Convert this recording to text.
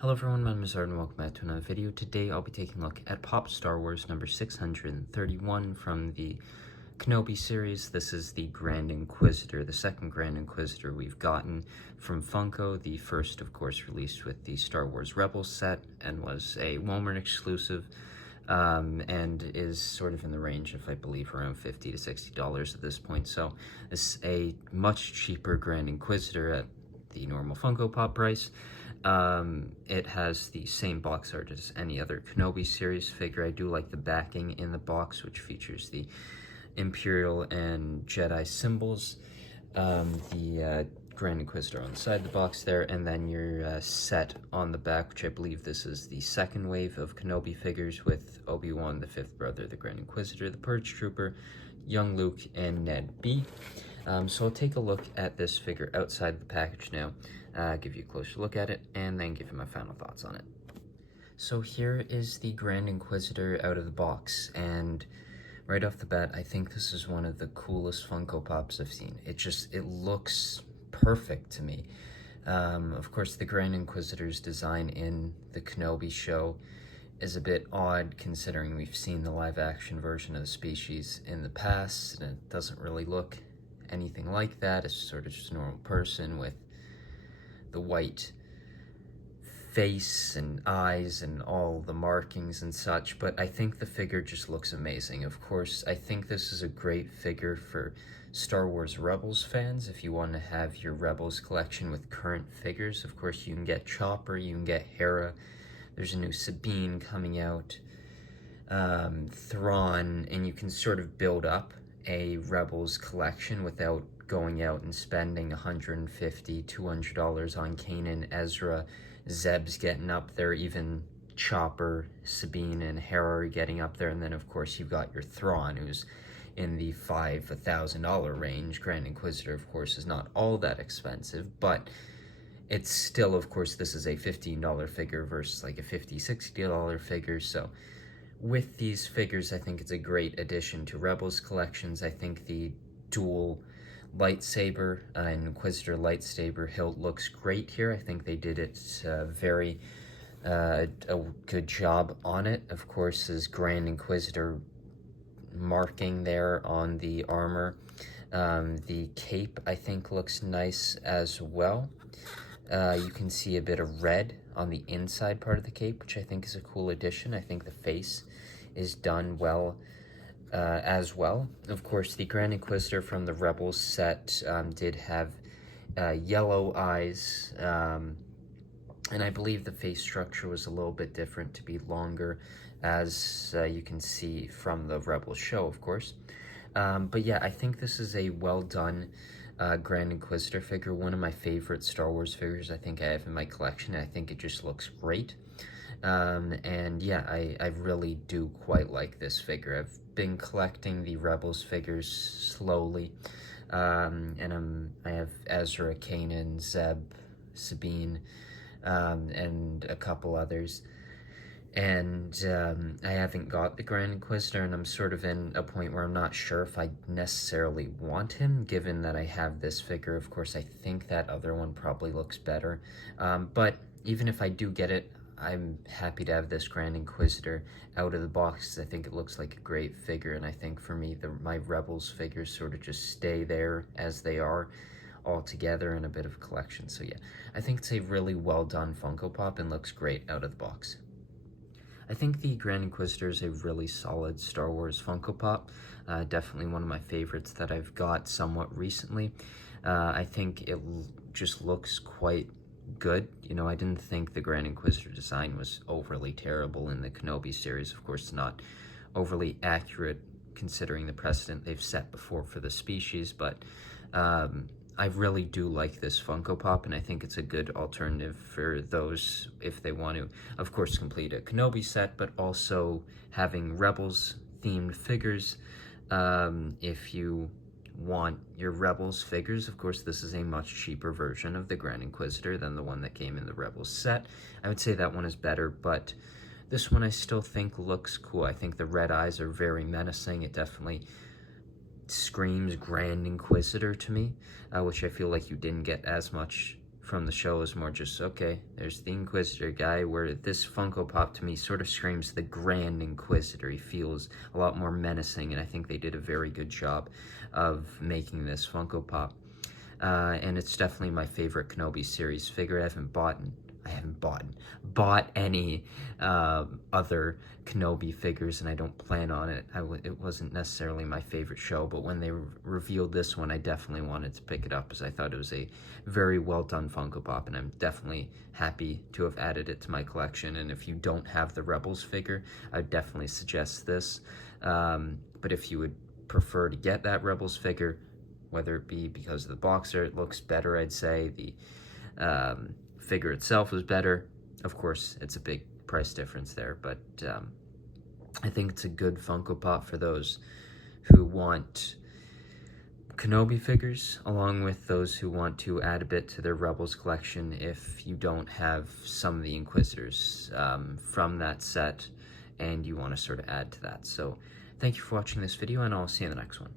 Hello everyone, my name is Arden and welcome back to another video. Today I'll be taking a look at Pop Star Wars number 631 from the Kenobi series. This is the Grand Inquisitor, the second Grand Inquisitor we've gotten from Funko. The first, of course, released with the Star Wars Rebels set and was a Walmart exclusive, and is sort of in the range of, I believe, around $50 to $60 at this point. So this is a much cheaper Grand Inquisitor at the normal Funko Pop price. It has the same box art as any other Kenobi series figure. I do like the backing in the box, which features the Imperial and Jedi symbols, the Grand Inquisitor on the side of the box there, and then your set on the back, which I believe this is the second wave of Kenobi figures with Obi-Wan, the fifth brother, the Grand Inquisitor, the Purge Trooper, young Luke, and Ned B. So I'll take a look at this figure outside the package now, give you a closer look at it, and then give you my final thoughts on it. So here is the Grand Inquisitor out of the box, and right off the bat, I think this is one of the coolest Funko Pops I've seen. It looks perfect to me. Of course, the Grand Inquisitor's design in the Kenobi show is a bit odd, considering we've seen the live-action version of the species in the past, and it doesn't really look anything like that. It's sort of just a normal person with the white face and eyes and all the markings and such, but I think the figure just looks amazing. Of course, I think this is a great figure for Star Wars Rebels fans. If you want to have your Rebels collection with current figures, of course you can get Chopper, you can get Hera, there's a new Sabine coming out, Thrawn, and you can sort of build up a Rebels collection without going out and spending $150, $200 on Kanan, Ezra, Zeb's getting up there, even Chopper, Sabine, and Hera are getting up there, and then of course you've got your Thrawn, who's in the $1,000 range. Grand Inquisitor, of course, is not all that expensive, but it's still, of course, this is a $15 figure versus like a $50, $60 figure, so with these figures, I think it's a great addition to Rebels collections. I think the dual lightsaber, Inquisitor lightsaber hilt looks great here. I think they did it a good job on it. Of course, is Grand Inquisitor marking there on the armor. The cape, I think, looks nice as well. You can see a bit of red on the inside part of the cape, which I think is a cool addition. I think the face is done well as well. Of course, the Grand Inquisitor from the Rebels set did have yellow eyes, and I believe the face structure was a little bit different, to be longer, as you can see from the Rebels show, of course. But yeah, I think this is a well-done Grand Inquisitor figure, one of my favorite Star Wars figures I think I have in my collection. I think it just looks great. And yeah, I really do quite like this figure. I've been collecting the Rebels figures slowly, and I have Ezra, Kanan, Zeb, Sabine, and a couple others. And I haven't got the Grand Inquisitor, and I'm sort of in a point where I'm not sure if I necessarily want him, given that I have this figure. Of course, I think that other one probably looks better, but even if I do get it, I'm happy to have this Grand Inquisitor out of the box. I think it looks like a great figure, and I think for me, my Rebels figures sort of just stay there as they are, all together in a bit of a collection. So yeah, I think it's a really well done Funko Pop and looks great out of the box. I think the Grand Inquisitor is a really solid Star Wars Funko Pop. Definitely one of my favorites that I've got somewhat recently. I think it just looks quite good. You know, I didn't think the Grand Inquisitor design was overly terrible in the Kenobi series. Of course, not overly accurate considering the precedent they've set before for the species, but I really do like this Funko Pop, and I think it's a good alternative for those if they want to, of course, complete a Kenobi set, but also having Rebels themed figures. If you want your Rebels figures, of course, this is a much cheaper version of the Grand Inquisitor than the one that came in the Rebels set. I would say that one is better, but this one I still think looks cool. I think the red eyes are very menacing. It definitely screams Grand Inquisitor to me, which I feel like you didn't get as much from the show is more just, okay, there's the Inquisitor guy, where this Funko Pop to me sort of screams the Grand Inquisitor. He feels a lot more menacing, and I think they did a very good job of making this Funko Pop. And it's definitely my favorite Kenobi series figure. I haven't bought any other Kenobi figures, and I don't plan on it. It wasn't necessarily my favorite show, but when they revealed this one, I definitely wanted to pick it up, as I thought it was a very well done Funko Pop, and I'm definitely happy to have added it to my collection. And if you don't have the Rebels figure, I'd definitely suggest this. But if you would prefer to get that Rebels figure, whether it be because of the box art, it looks better, I'd say, the figure itself was better. Of course, it's a big price difference there, but I think it's a good Funko Pop for those who want Kenobi figures, along with those who want to add a bit to their Rebels collection if you don't have some of the Inquisitors from that set and you want to sort of add to that. So thank you for watching this video, and I'll see you in the next one.